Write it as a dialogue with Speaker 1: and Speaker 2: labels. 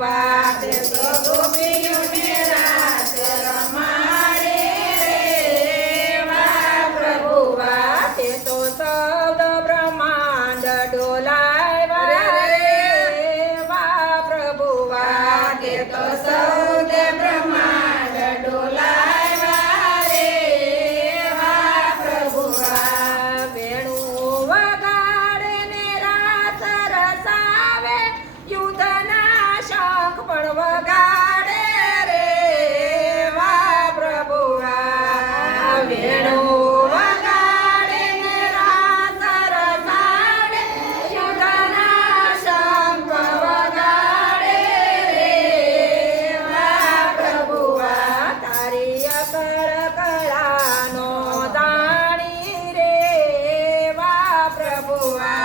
Speaker 1: Bye. pra.